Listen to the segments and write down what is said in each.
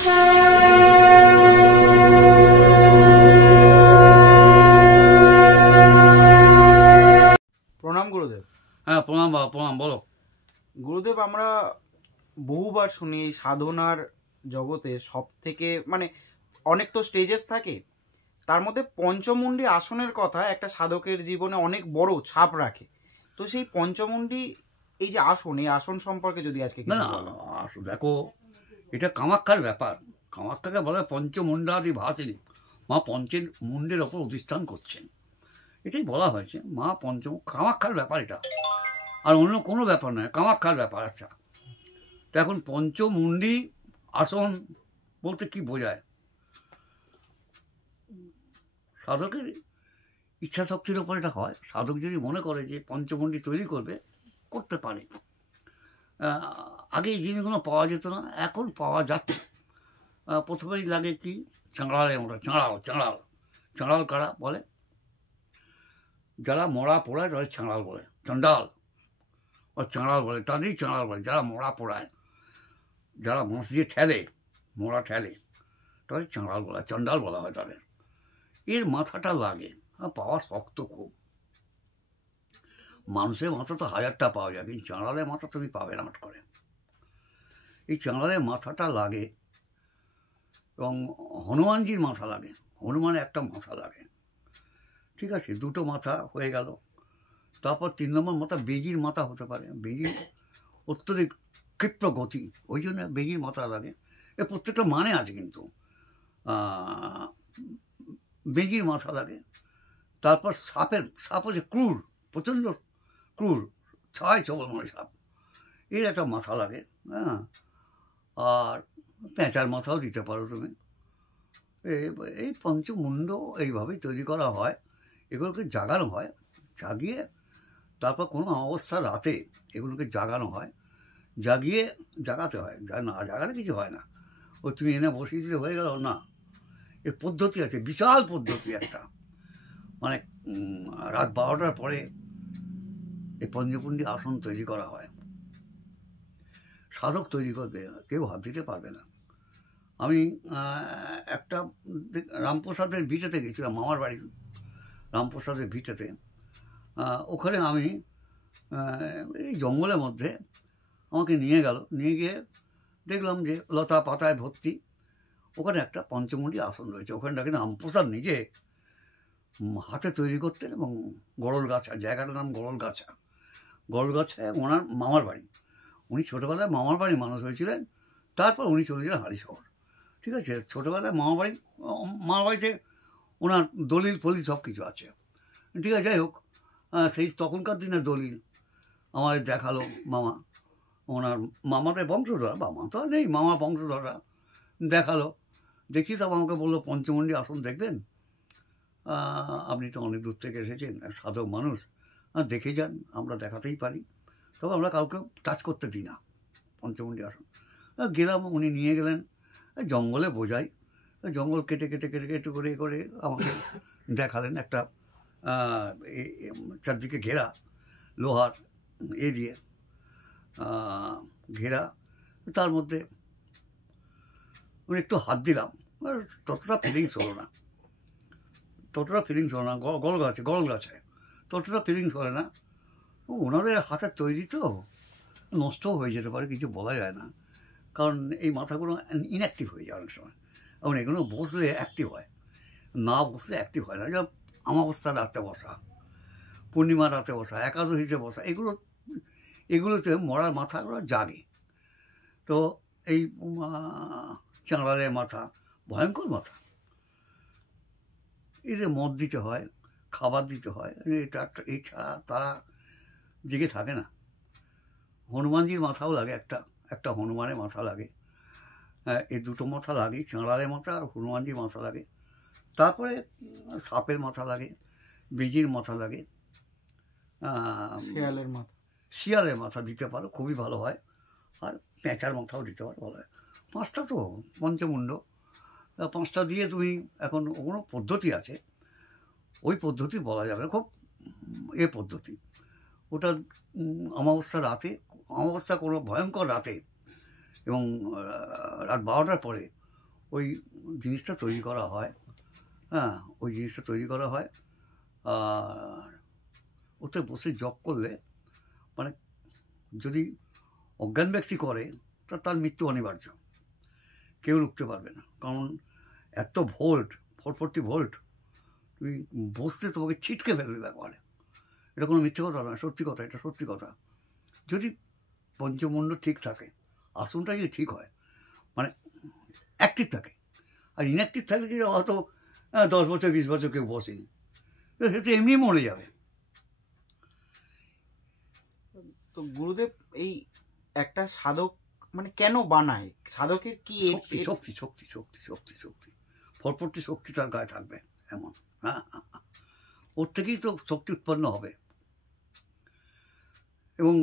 প্রণাম গুরুদেব। হ্যাঁ, প্রণাম বাবা, প্রণাম। বলো গুরুদেব, আমরা বহুবার শুনি এই সাধনার জগতে সব থেকে অনেক তো স্টেজেস থাকে, তার মধ্যে পঞ্চমুণ্ডী আসনের কথা একটা সাধকের জীবনে অনেক বড় ছাপ রাখে। তো সেই পঞ্চমুণ্ডী এই যে আসন, এই আসন সম্পর্কে যদি আজকে কিছু বলেন। দেখো, এটা কামাক্ষার ব্যাপার। কামাক্ষাকে বলে পঞ্চমুণ্ডাদি ভাসিনী, মা পঞ্চের মুণ্ডের ওপর অধিষ্ঠান করছেন, এটাই বলা হয়েছে। মা কামাক্ষার ব্যাপার এটা, আর অন্য কোনো ব্যাপার নয়, কামাক্ষার ব্যাপার। আচ্ছা, তো এখন পঞ্চমুণ্ডী আসন বলতে কি বোঝায়? সাধকের ইচ্ছা শক্তির ওপর এটা হয়। সাধক যদি মনে করে যে পঞ্চমুণ্ডী তৈরি করবে, করতে পারে। আগে এই জিনিসগুলো পাওয়া যেত না, এখন পাওয়া যাচ্ছে। প্রথমেই লাগে কি, চাঁড়ালের মতো। চাঁড়াল কারা বলে? যারা মরা পোড়ায় তাদের চাঁড়াল বলে। চণ্ডাল ও চাঁড়াল বলে, তাদেরই চাঁড়াল বলে। যারা মরা পোড়ায়, যারা মানুষ দিয়ে মরা ঠেলে, তাদের চাঁড়াল বলা, চণ্ডাল বলা হয় তাদের। এর মাথাটা লাগে, পাওয়া শক্ত খুব। মানুষের মাথা তো হাজারটা পাওয়া যায়, কিন্তু চাঁড়ালের মাথা তুমি পাবে না হট করে। এই চাঁড়ালের মাথাটা লাগে, এবং হনুমানজির মাথা লাগে। হনুমানের একটা মাথা লাগে, ঠিক আছে? দুটো মাথা হয়ে গেল। তারপর 3 নম্বর মাথা বেজির মাথা হতে পারে। বেজির অত্যধিক ক্ষিপ্র গতি, ওই জন্য বেজির মাথা লাগে। এর প্রত্যেকটা মানে আছে, কিন্তু বেজির মাথা লাগে। তারপর সাপ হচ্ছে ক্রূর, প্রচণ্ড ক্রূর, ছায় চবল মানে সাপ, এর একটা মাথা লাগে। হ্যাঁ, আর পেঁচার মাথাও দিতে পারো তুমি। এই পঞ্চমুণ্ড এইভাবেই তৈরি করা হয়। এগুলোকে জাগানো হয়, জাগিয়ে তারপর কোনো অমাবস্যার রাতে এগুলোকে জাগানো হয়। জাগাতে হয়, না জাগালে কিছু হয় না। তুমি এনে বসিয়ে দিলে হয়ে গেল না। এর পদ্ধতি আছে, বিশাল পদ্ধতি একটা। রাত 12টার পরে এই পঞ্চমুণ্ডী আসন তৈরি করা হয়। সাধক তৈরি করবে, কেউ হাত দিতে পারবে না। আমি একটা রামপ্রসাদের ভিটেতে গেছিলাম, মামার বাড়ি রামপ্রসাদের ভিটেতে। ওখানে আমি এই জঙ্গলের মধ্যে আমাকে নিয়ে গিয়ে দেখলাম যে লতা পাতায় ভর্তি। ওখানে একটা পঞ্চমুণ্ডী আসন রয়েছে। ওখানটা কিন্তু রামপ্রসাদ নিজে হাতে তৈরি করতেন। এবং গড়লগাছা, জায়গাটার নাম গড়লগাছায় ওনার মামার বাড়ি। উনি ছোটোবেলায় মামার বাড়ি মানুষ হয়েছিলেন, তারপর উনি চলে গেলেন হালিশহর, ঠিক আছে? ছোটোবেলায় মামার বাড়িতে ওনার দলিল ফলিল সব কিছু আছে, ঠিক আছে? যাই হোক, সেই তখনকার দিনের দলিল আমাদের দেখালো মামা। ওনার মামাদের বংশধরা, মামা তো নেই, মামা বংশধররা দেখালো। দেখি তখন আমাকে বললো, পঞ্চমুণ্ডী আসন দেখবেন? আপনি তো অনেক দূর থেকে এসেছেন, সাধক মানুষ, দেখে যান, আমরা দেখাতেই পারি, তবে আমরা কাউকে টাচ করতে দিই না পঞ্চমুণ্ডী আসন। গেলাম, উনি নিয়ে গেলেন জঙ্গলে বোঝাই। জঙ্গল কেটে করে আমাকে দেখালেন একটা চারদিকে ঘেরা, লোহার দিয়ে ঘেরা। তার মধ্যে একটু হাত দিলাম, ততটা ফিলিংস হলো না, গড়লগাছায় ততটা ফিলিংস হলে না। ওনাদের হাতের তৈরি তো, নষ্টও হয়ে যেতে পারে, কিছু বলা যায় না। কারণ এই মাথাগুলো ইনঅ্যাক্টিভ হয়ে যায় অনেক সময়, এবং এগুলো বসলে অ্যাক্টিভ হয়, না বসলে অ্যাক্টিভ হয় না। যেমন অমাবস্যার রাতে বসা, পূর্ণিমার রাতে বসা, একাদশীতে বসা, এগুলোতে মরার মাথাগুলো জাগে। তো এই চাঁড়ালের মাথা ভয়ঙ্কর মাথা, এদের মদ দিতে হয়, খাবার দিতে হয়, এছাড়া তারা জেগে থাকে না। হনুমানজির মাথাও লাগে, একটা হনুমানের মাথা লাগে। এই দুটো মাথা লাগে, চাঁড়ালের মাথা আর হনুমানজির মাথা লাগে। তারপরে সাপের মাথা লাগে, বেজির মাথা লাগে, শিয়ালের মাথা দিতে পারো, খুবই ভালো হয়। আর পেঁচার মাথাও দিতে পারো, ভালো হয়। 5টা তো পঞ্চমুণ্ড, 5টা দিয়ে তুমি, এখন কোনো পদ্ধতি আছে, ওই পদ্ধতি বলা যাবে, খুব পদ্ধতি। ওটা অমাবস্যা কোনো ভয়ঙ্কর রাতে, এবং রাত 12টার পরে ওই জিনিসটা তৈরি করা হয়। হ্যাঁ, ওই জিনিসটা তৈরি করা হয়। আর ওতে বসে জপ করলে মানে যদি অজ্ঞান ব্যক্তি করে তার মৃত্যু অনিবার্য, কেউ রুখতে পারবে না। কারণ এত ভোল্ট, 440 ভোল্ট, তুমি বসতে তোমাকে ছিটকে ফেলবে ব্যাপারে। এটা কোনো মিথ্যে কথা নয়, সত্যি কথা, এটা সত্যি কথা। যদি পঞ্চমুণ্ড ঠিক থাকে, আসনটা যদি ঠিক হয়, মানে অ্যাক্টিভ থাকে। আর ইনঅ্যাক্টিভ থাকলে কি হয়তো 10 বছর 20 বছর কেউ বসেনি, সে তো এমনি মরে যাবে। তো গুরুদেব, এই একটা সাধক মানে কেন বানায়? সাধকের কি শক্তি শক্তি শক্তি শক্তি শক্তি শক্তি 440 শক্তি তার গায়ে থাকবে এমন। হ্যাঁ, ওর থেকেই তো শক্তি উৎপন্ন হবে। এবং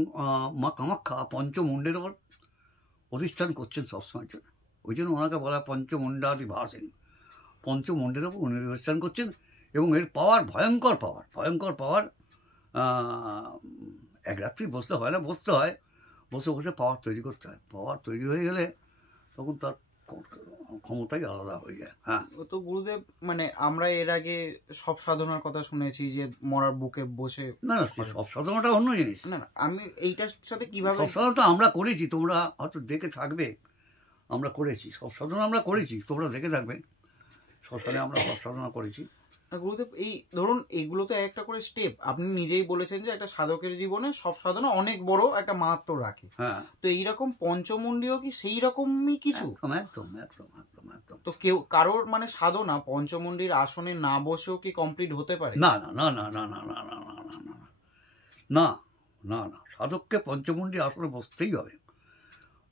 মা কামাখ্যা পঞ্চমুণ্ডের ওপর অধিষ্ঠান করছেন সবসময়ের জন্য। ওই জন্য ওনাকে বলা পঞ্চমুণ্ডাদি ভাসিনী। পঞ্চমুণ্ডের ওপর উনি অধিষ্ঠান করছেন এবং এর পাওয়ার ভয়ঙ্কর পাওয়ার, ভয়ঙ্কর পাওয়ার। এক রাত্রি বসতে হয় না, বসতে হয়, বসে বসে পাওয়ার তৈরি করতে হয়। পাওয়ার তৈরি হয়ে গেলে তখন তার ক্ষমতাই আলাদা হয়ে যায়। হ্যাঁ, তো গুরুদেব মানে আমরা এর আগে সব সাধনার কথা শুনেছি যে মরার বুকে বসে। না না, সব সাধনাটা অন্য জিনিস। না না, আমি এইটার সাথে কিভাবে সব সাধনা আমরা করেছি, তোমরা হয়তো দেখে থাকবে। আমরা করেছি সব সাধনা, আমরা করেছি, তোমরা দেখে থাকবে। শ্মশানে আমরা সব সাধনা করেছি। গুরুদেব, এই ধরুন এইগুলো তো একটা করে স্টেপ। আপনি নিজেই বলেছেন যে একটা সাধকের জীবনে সব সাধনা অনেক বড় একটা মাহাত্ম্য রাখে। হ্যাঁ, তো এইরকম পঞ্চমুণ্ডীও কি সেই রকমই কিছু? একদম একদম একদম একদম একদম। তো কেউ কারোর মানে সাধনা পঞ্চমুণ্ডীর আসনে না বসেও কি কমপ্লিট হতে পারে? না না না না না না না না না না না না না না, সাধককে পঞ্চমুণ্ডী আসলে বসতেই হবে,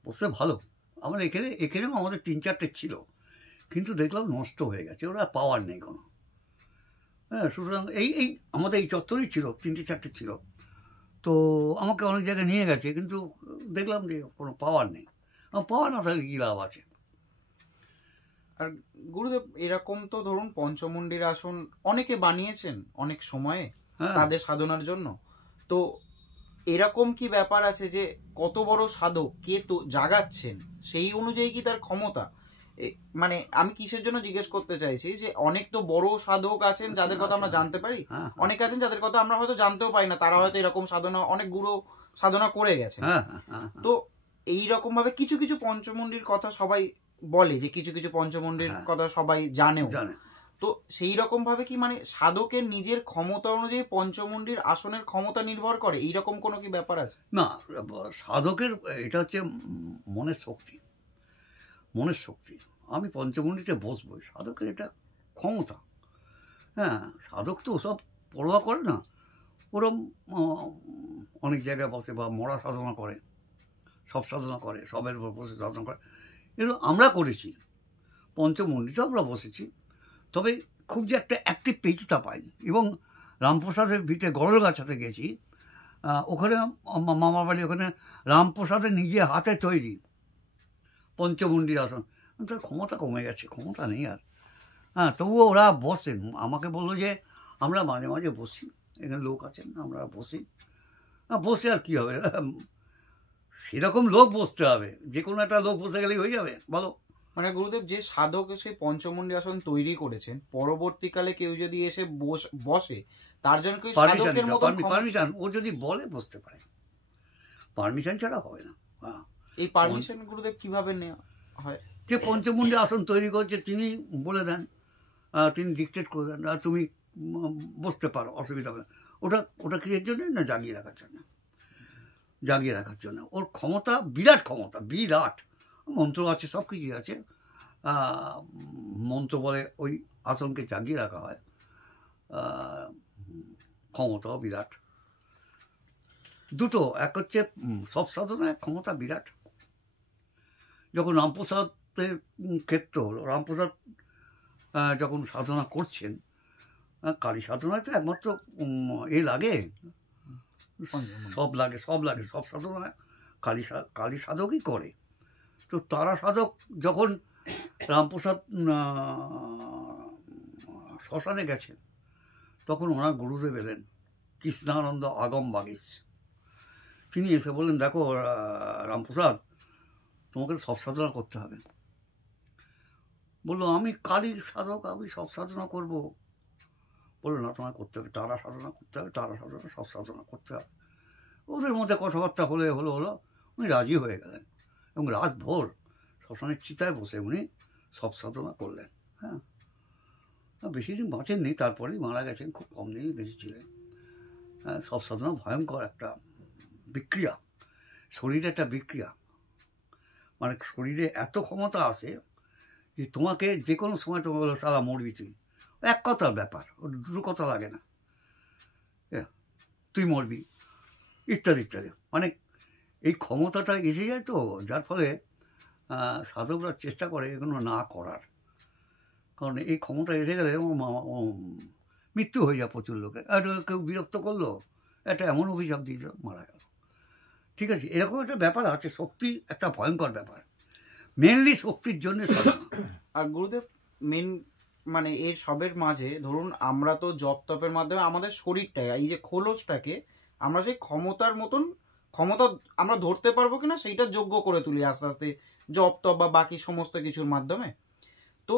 বসতে ভালো। আমরা এখানেও আমাদের 3-4টে ছিল, কিন্তু দেখলাম নষ্ট হয়ে গেছে, ওরা পাওয়ার নেই কোনো। হ্যাঁ, সুতরাং এই আমাদের এই চত্বরেই ছিল, 3-4টে ছিল। তো আমাকে অনেক জায়গায় নিয়ে গেছে, কিন্তু দেখলাম যে কোনো পাওয়ার নেই। পাওয়ার না থাকলে কী লাভ আছে? আর গুরুদেব, এরকম তো ধরুন পঞ্চমুণ্ডীর আসন অনেকে বানিয়েছেন অনেক সময়ে তাদের সাধনার জন্য। তো এরকম কি ব্যাপার আছে যে কত বড় সাধক কে তো জাগাচ্ছেন সেই অনুযায়ী কি তার ক্ষমতা? মানে আমি কিসের জন্য জিজ্ঞেস করতে চাইছি যে অনেক তো বড় সাধক আছেন যাদের কথা আমরা জানতে পারি, অনেক আছেন যাদের কথা আমরা হয়তো জানতেও পারি না, তারা হয়তো এরকম সাধনা অনেক গুরু সাধনা করে গেছেন। তো এইরকম ভাবে কিছু কিছু পঞ্চমুণ্ডীর কথা সবাই বলে, যে কিছু কিছু পঞ্চমুণ্ডীর কথা সবাই জানেও। তো সেই রকম ভাবে কি মানে সাধকের নিজের ক্ষমতা অনুযায়ী পঞ্চমুণ্ডীর আসনের ক্ষমতা নির্ভর করে, এইরকম কোনো কি ব্যাপার আছে? না, সাধকের এটা হচ্ছে মনের শক্তি, মনের শক্তি। আমি পঞ্চমুণ্ডীতে বসবই, সাধকের এটা ক্ষমতা। হ্যাঁ, সাধক তো ওসব পরোয়া করে না, ওরম অনেক জায়গায় বসে বা মরা সাধনা করে, সব সাধনা করে, সবের উপর বসে সাধনা করে। কিন্তু আমরা করেছি পঞ্চমুণ্ডীতে, আমরা বসেছি, তবে খুব যে একটা অ্যাক্টিভ পেয়েছি তা পাইনি। এবং রামপ্রসাদের ভিটে গড়লগাছাতে গেছি, ওখানে মামার বাড়ি, ওখানে রামপ্রসাদের নিজে হাতে তৈরি পঞ্চমুণ্ডীর আসন। তার ক্ষমতা কমে গেছে, ক্ষমতা নেই আর। হ্যাঁ, তবুও ওরা বসেন। আমাকে বললো যে আমরা মাঝে মাঝে বসি, এখানে লোক আছেন, আমরা বসি। বসে আর কী হবে, সেরকম লোক বসতে হবে, যে কোনো একটা লোক বসে গেলেই হয়ে যাবে, বলো? মানে গুরুদেব, যে সাধক সেই পঞ্চমুণ্ডী আসন তৈরি করেছেন, পরবর্তীকালে কেউ যদি এসে বসে, তার জন্য কি সাধকের মতো পারমিশন, ও যদি বলে বসতে পারে, পারমিশন ছাড়া হবে না। হ্যাঁ, এই পারমিশন গুরুদেব কিভাবে নেওয়া হয়? যে পঞ্চমুণ্ডী আসন তৈরি করছে তিনি বলে দেন, তিনি ডিকটেট করে দেন, তুমি বসতে পারো, অসুবিধা হবে না। ওটা কিসের জন্য? না, জাগিয়ে রাখার জন্য, জাগিয়ে রাখার জন্য। ওর ক্ষমতা বিরাট, ক্ষমতা বিরাট। মন্ত্র আছে, সব কিছুই আছে। মন্ত্র বলে ওই আসনকে জাগিয়ে রাখা হয়, ক্ষমতাও বিরাট। দুটো, এক হচ্ছে সব সাধনায় ক্ষমতা বিরাট। যখন রামপ্রসাদের ক্ষেত্র হলো, রামপ্রসাদ যখন সাধনা করছেন, কালী সাধনায় তো একমাত্র লাগে, সব লাগে, সব লাগে, সব সাধনায় কালী সাধকই করে। তো তারা সাধক যখন রামপ্রসাদ শ্মশানে গেছেন, তখন ওনার গুরুদেব এলেন, কৃষ্ণানন্দ আগম বাগীশ। তিনি এসে বললেন, দেখো রামপ্রসাদ, তোমাকে সব সাধনা করতে হবে। বললো আমি কালীর সাধক, আমি সব সাধনা করব। বললো না, তোমায় করতে হবে, তারা সাধনা করতে হবে, তারা সাধনা, সব সাধনা করতে হবে। ওদের মধ্যে কথাবার্তা হলো উনি রাজি হয়ে গেলেন এবং রাত ভোর শ্মশানের চিতায় বসে উনি সব সাধনা করলেন। হ্যাঁ, বেশি দিন বাঁচেননি, তারপরেই মারা গেছেন, খুব কম দিনই বেঁচেছিলেন। হ্যাঁ, সব সাধনা ভয়ঙ্কর একটা বিক্রিয়া, শরীরে একটা বিক্রিয়া, মানে শরীরে এত ক্ষমতা আসে যে তোমাকে যে কোনো সময় তোমাকে বলো সারা মরবি তুই, এক কথার ব্যাপার, দুটো কথা লাগে না, তুই মরবি ইত্যাদি ইত্যাদি। মানে এই ক্ষমতাটা এসে যায় তো, যার ফলে সাধকরা চেষ্টা করে এগুলো না করার, কারণ এই ক্ষমতা এসে গেলে মৃত্যু হয়ে যায় প্রচুর লোকের। কেউ বিরক্ত করলো, একটা এমন অভিশাপ দিয়ে মারা গেল। ঠিক আছে, এরকম একটা ব্যাপার আছে, শক্তি একটা ভয়ঙ্কর ব্যাপার, মেনলি শক্তির জন্য সাধনা। আর গুরুদেব মেন মানে এর সবের মাঝে ধরুন আমরা তো জপ তপের মাধ্যমে আমাদের শরীরটাকে, এই যে খোলসটাকে আমরা সেই ক্ষমতার মতন ক্ষমতা আমরা ধরতে পারবো কিনা সেইটা যোগ্য করে তুলি আস্তে আস্তে জপ তপ বা বাকি সমস্ত কিছুর মাধ্যমে। তো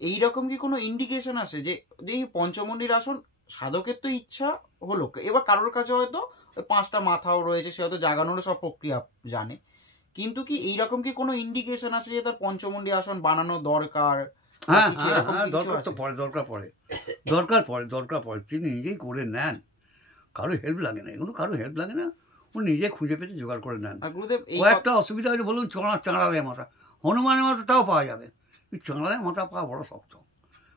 এইরকম কি কোনো ইন্ডিকেশন আছে যে এই পঞ্চমুণ্ডির আসন সাধকের তো ইচ্ছা হলো, এবার কারোর কাছে হয়তো ওই 5টা মাথাও রয়েছে, সে হয়তো জাগানোরও সব প্রক্রিয়া জানে, কিন্তু কি এইরকম কি কোনো ইন্ডিকেশন আছে যে তার পঞ্চমুণ্ডি আসন বানানো দরকার? হ্যাঁ হ্যাঁ হ্যাঁ, দরকার তো পড়ে, দরকার পড়ে, তিনি নিজেই করে নেন, কারো হেল্প লাগে না, এগুলো কারো হেল্প লাগে না, উনি নিজে খুঁজে পেতে জোগাড় করে নেন। কয়েকটা অসুবিধা হয়েছে, বলুন চাঁড়ালে মাথা, হনুমানের মাথা তাও পাওয়া যাবে, চাঁড়ালে মাথা পাওয়া বড় শক্ত,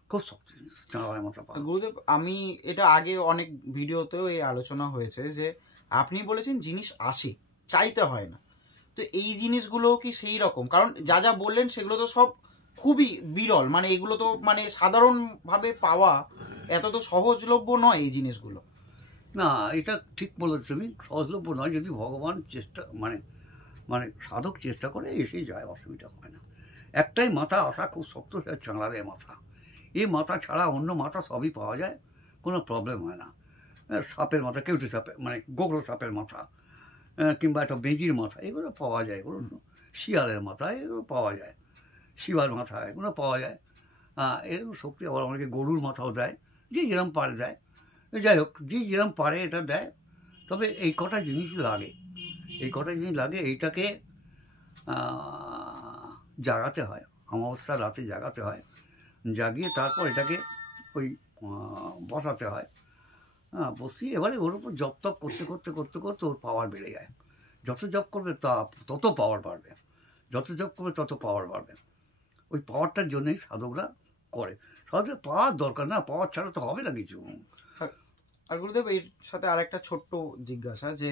খুব শক্ত জিনিস চাঁড়ালে মাথা পাওয়া। গুরুদেব আমি এটা আগে অনেক ভিডিওতেও এই আলোচনা হয়েছে যে আপনি বলেছেন জিনিস আসে, চাইতে হয় না, তো এই জিনিসগুলো কি সেই রকম? কারণ যা যা বললেন সেগুলো তো সব খুবই বিরল, মানে এগুলো তো মানে সাধারণভাবে পাওয়া এত তো সহজলভ্য নয় এই জিনিসগুলো। না, এটা ঠিক বলেছো তুমি, সহজলভ্য নয়, যদি ভগবান চেষ্টা মানে সাধক চেষ্টা করে এসেই যায়, অসুবিধা হয় না। একটাই মাথা আসা খুব শক্ত, সেটা চাঁড়ালে মাথা, এই মাথা ছাড়া অন্য মাথা সবই পাওয়া যায়, কোনো প্রবলেম হয় না। সাপের মাথা, কেউটে সাপের মানে গোগড়ো সাপের মাথা, কিংবা একটা বেজির মাথা, এগুলো পাওয়া যায়, এগুলো শিয়ালের মাথা, এগুলো পাওয়া যায়, শিবার মাথা, এগুলো পাওয়া যায়। এরকম শক্তি আবার অনেকে গরুর মাথাও দেয়, যে যেরকম পারে দেয়, যাই হোক যে যেরকম পারে এটা দেয়। তবে এই কটা জিনিস লাগে, এইটাকে জাগাতে হয়, অমাবস্যার রাতে জাগাতে হয়, জাগিয়ে তারপর এটাকে ওই বসাতে হয়, বসিয়ে এবারে ওর উপর জপ তপ করতে করতে করতে করতে ওর পাওয়ার বেড়ে যায়। যত জপ করবে তত পাওয়ার বাড়বে, যত জপ করবে তত পাওয়ার বাড়বে। ওই পাওয়ারটার জন্যই সাধকরা করে, সাধকের পাওয়ার দরকার, না পাওয়ার ছাড়া তো হবে না কিছু। আর গুরুদেব এর সাথে আরেকটা ছোট্ট জিজ্ঞাসা, যে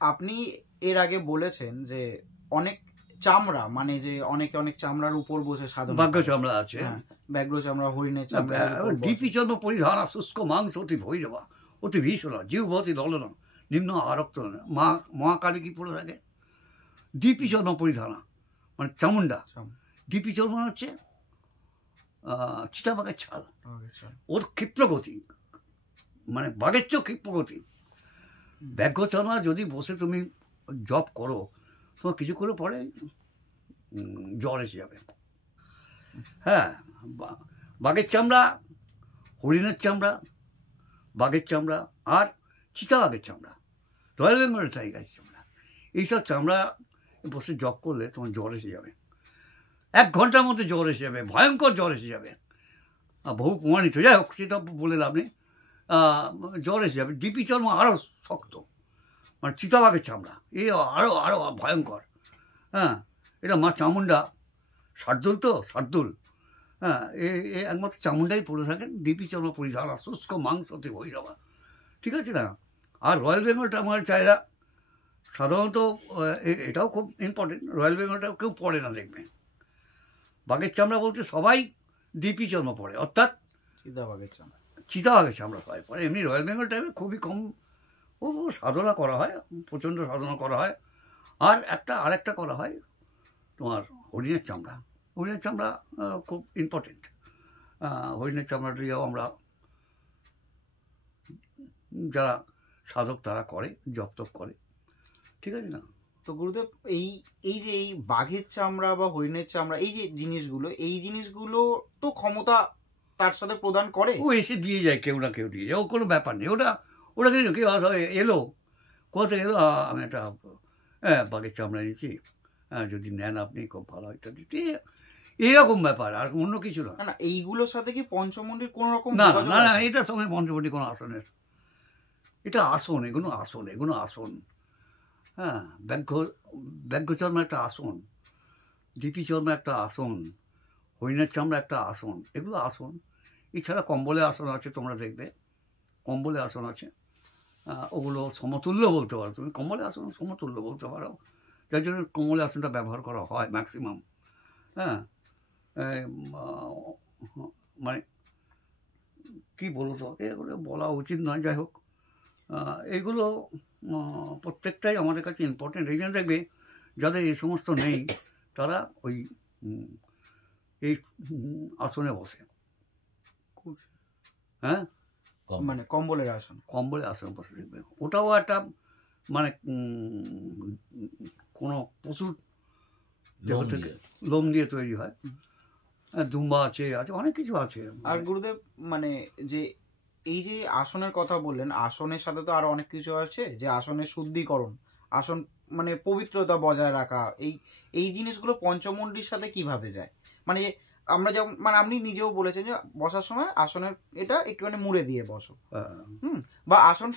আপনি এর আগে বলেছেন যে অনেক চামড়া, মানে যে অনেকে অনেক চামড়ার উপর বসে সাধনা, ভাগ্য চামড়া আছে, ব্যাঘ্র চামড়া, হরিণের চামড়া, ডিপি চর্ম পরিধানা, শুষ্ক মাংস অতি ভৈরবা, অতি ভীষণ, জীবভতি দলনা, নিম্ন আরক্ত, মহাকালী কি পড়ে থাকে, ডিপি চর্ম পরিধানা মানে চামুন্ডা, ডিপি চর্ম হচ্ছে চিতাবাঘের ছাল, ওর ক্ষিপ্রগতি, মানে বাঘের চেয়েও ক্ষিপ্রগতি। ব্যাঘ্র চামড়া যদি বসে তুমি জব করো, তোমার কিছু করে পরে জ্বর এসে যাবে। হ্যাঁ, বাঘের চামড়া, হরিণের চামড়া, বাঘের চামড়া আর চিতাবাঘের চামড়া, রয়্যাল বেঙ্গল টাইগারের চামড়া, এইসব চামড়া বসে জব করলে তোমার জ্বর এসে যাবে, 1 ঘন্টার মধ্যে জ্বর এসে যাবে, ভয়ঙ্কর জ্বর এসে যাবে, বহু প্রমাণিত। যাই হোক, সেটা বলে লাভ নেই, জ্বর এসে যাবে। ডিপি চর্ম আরও শক্ত, মানে চিতাবাঘের চামড়া, এ আরও ভয়ঙ্কর। হ্যাঁ, এটা মা চামুন্ডা, শার্দুল, হ্যাঁ, এ একমাত্র চামুন্ডাই পড়ে থাকেন, ডিপি চর্ম পরিধানা, শুষ্ক মাংসতে ভৈরবা, ঠিক আছে না। আর রয়্যাল বেঙ্গলটা আমার চাইরা সাধারণত, এটাও খুব ইম্পর্টেন্ট, রয়্যাল বেঙ্গলটাও কেউ পড়ে না দেখবে। বাঘের চামড়া বলতে সবাই ডিপি চর্ম পড়ে, অর্থাৎ চিতাবাঘের চামড়া সবাই পড়ে। এমনি রয়্যাল বেঙ্গল টাইপে খুবই কম সাধনা করা হয়, প্রচণ্ড সাধনা করা হয়। আর আরেকটা করা হয় তোমার হরিণের চামড়া খুব ইম্পর্টেন্ট। হরিণের চামড়াটিও আমরা যারা সাধক তারা করে, জপ তপ করে, ঠিক আছে না। তো গুরুদেব এই এই যে এই বাঘের চামড়া বা হরিণের চামড়া এই যে জিনিসগুলো তো ক্ষমতা তার সাথে প্রদান করে। ও এসে দিয়ে যায়, কেউ না কেউ দিয়ে যায়, ও কোনো ব্যাপার নেই। ওটা কিন্তু কেউ এলো, কোথা থেকে এলো, আমি একটা বাঘের চামড়া নিয়েছি, যদি নেন আপনি খুব ভালো হয়, ইত্যাদি, এরকম ব্যাপার, আর অন্য কিছু না। না এইগুলোর সাথে কি পঞ্চমুণ্ডির কোনো রকম না না না, এটার সঙ্গে পঞ্চবটি কোনো আসনের, এটা আসন, এগুলো আসন। হ্যাঁ, ব্যাঘ্যচর্মা একটা আসন, ডিপি চর্মা একটা আসন, হরিণের চামড়া একটা আসন, এগুলো আসন। এছাড়া কম্বলে আসন আছে, তোমরা দেখবে কম্বলে আসন আছে, ওগুলো সমতুল্য বলতে পারো, তুমি কম্বলে আসন সমতুল্য বলতে পারো, যার জন্য কম্বলে আসনটা ব্যবহার করা হয় ম্যাক্সিমাম। হ্যাঁ, মানে কী বলবো তোমাকে, এগুলো বলা উচিত নয়, যাই হোক, এইগুলো প্রত্যেকটাই আমাদের কাছে ইম্পর্টেন্ট। এই জন্য দেখবে যাদের এই সমস্ত নেই তারা ওই এই আসনে বসে। হ্যাঁ, মানে কম্বলের আসনে বসে দেখবে, ওটাও একটা মানে কোনো পশুর দেহ থেকে লোম দিয়ে তৈরি হয়, দুম্বা আছে অনেক কিছু আছে। আর গুরুদেব মানে যে এই যে আসনের কথা বললেন, আসনের সাথে তো আরো অনেক কিছু আছে, যে আসনের শুদ্ধিকরণ, আসন মানে পবিত্রতা বজায় রাখা, এই জিনিসগুলো পঞ্চমুণ্ডির সাথে কিভাবে যায়? মানে আমরা যেমন, মানে আপনি নিজেও বলেছেন যে বসার সময় আসনের এটা একটুখানি মুড়ে দিয়ে বসো, বা আসন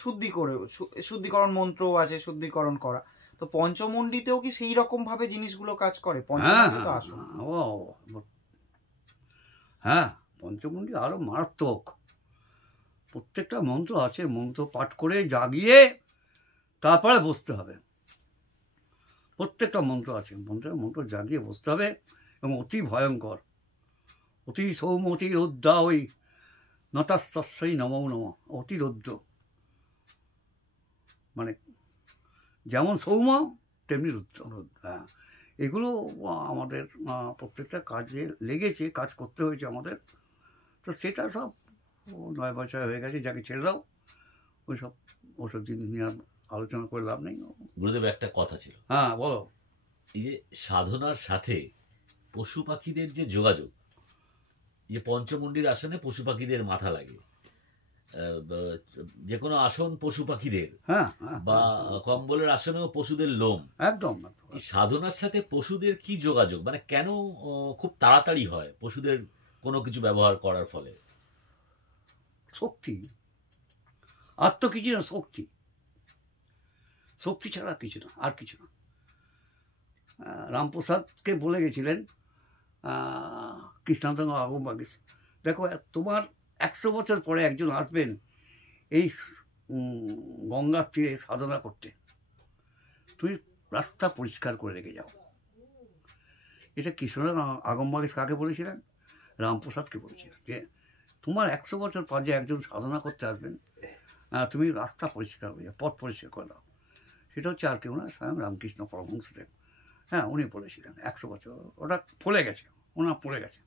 শুদ্ধিকরণ মন্ত্র আছে, শুদ্ধিকরণ করা। তো পঞ্চমুণ্ডিতেও কি সেই রকম ভাবে জিনিসগুলো কাজ করে? পঞ্চমুণ্ডি তো আসন। হ্যাঁ, পঞ্চমুণ্ডি আরো মারাত্মক, প্রত্যেকটা মন্ত্র আছে, মন্ত্র পাঠ করে জাগিয়ে তারপরে বসতে হবে। প্রত্যেকটা মন্ত্র আছে, মন্ত্র জাগিয়ে বসতে হবে, এবং অতি ভয়ঙ্কর, অতি সৌম্য অতি রৌদ্রা, ওই নতাস্তস্যই নমো নমঃ, অতি রৌদ্র, মানে যেমন সৌম্য তেমনি রুদ্র। হ্যাঁ, এগুলো আমাদের প্রত্যেকটা কাজে লেগেছে, কাজ করতে হয়েছে আমাদের। তো সেটা সব 9 বছর হয়ে গেছে, যাকে ছেড়ে দাও, ওসব জিনিস নিয়ে আলোচনা করে লাভ নেই। গুরুদেব একটা কথা ছিল। হ্যাঁ বলো। এই যে সাধনার সাথে পশু পাখিদের যে যোগাযোগ, যে পঞ্চমুণ্ডির আসনে পশু পাখিদের মাথা লাগে, যে কোনো আসন পশু পাখিদের, বা কম্বলের আসনেও পশুদের লোম, একদম। এই সাধনার সাথে পশুদের কি যোগাযোগ, মানে কেন খুব তাড়াতাড়ি হয় পশুদের কোনো কিছু ব্যবহার করার ফলে? শক্তি, আর তো কিছু না, শক্তি ছাড়া কিছু না, আর কিছু না। রামপ্রসাদকে বলে গেছিলেন কৃষ্ণানন্দ আগমবাগীশ, দেখো তোমার 100 বছর পরে একজন আসবেন এই গঙ্গার তীরে সাধনা করতে, তুমি রাস্তা পরিষ্কার করে রেখে যাও। এটা কৃষ্ণনাথ আগমবাগীশ কাকে বলেছিলেন? রামপ্রসাদকে বলেছিলেন, যে তোমার 100 বছর পর যে একজন সাধনা করতে আসবেন, তুমি রাস্তা পরিষ্কার করে যাও, পথ পরিষ্কার করে দাও। সেটা হচ্ছে আর কেউ না, স্বয়ং রামকৃষ্ণ পরমহংসদেব। হ্যাঁ, উনি বলেছিলেন 100 বছর, ওটা পড়ে গেছে, ওনার পড়ে গেছে।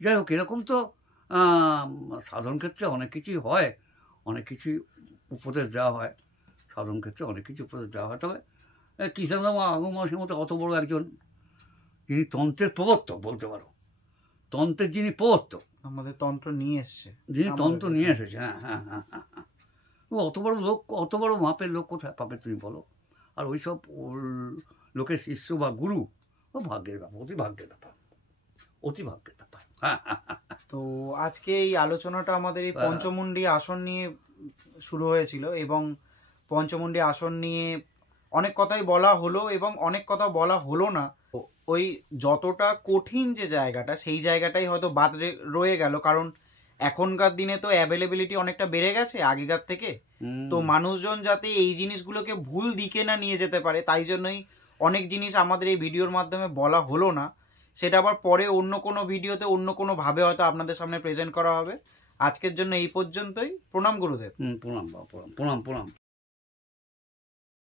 যাই হোক, এরকম তো সাধন ক্ষেত্রে অনেক কিছুই হয়, অনেক কিছুই উপদেশ দেওয়া হয়, সাধন ক্ষেত্রে অনেক কিছু উপদেশ দেওয়া হয়। তবে কৃষ্ণদাম আগমবাগীশের মতো অত বড় একজন, যিনি তন্ত্রের প্রবর্তক বলতে পারো, তন্ত্রের যিনি প্রবর্তক, আমাদের তন্ত্র নিয়ে এসছে, যিনি তন্ত্র নিয়ে এসেছে, হ্যাঁ, অত বড় লোক, অত বড় মাপের লোক কোথায় পাবে তুমি বলো? আর ওইসব লোকের শিষ্য বা গুরু, ও ভাগ্যের ব্যাপার, অতি ভাগ্যের ব্যাপার। তো আজকে এই আলোচনাটা আমাদের এই পঞ্চমুণ্ডি আসন নিয়ে শুরু হয়েছিল, এবং পঞ্চমুণ্ডি আসন নিয়ে অনেক কথাই বলা হলো, এবং অনেক কথা বলা হলো না। ওই যতটা কঠিন যে জায়গাটা, সেই জায়গাটাই হয়তো বাদ রয়ে গেল, কারণ এখনকার দিনে তো অ্যাভেলেবিলিটি অনেকটা বেড়ে গেছে আগেকার থেকে। তো মানুষজন যাতে এই জিনিসগুলোকে ভুল দিকে না নিয়ে যেতে পারে, তাই জন্যই অনেক জিনিস আমাদের এই ভিডিওর মাধ্যমে বলা হলো না। সেটা আবার পরে অন্য কোনো ভিডিওতে অন্য কোনো ভাবে হয়তো আপনাদের সামনে প্রেজেন্ট করা হবে। আজকের জন্য এই পর্যন্তই। প্রণাম গুরুদেব। প্রণাম।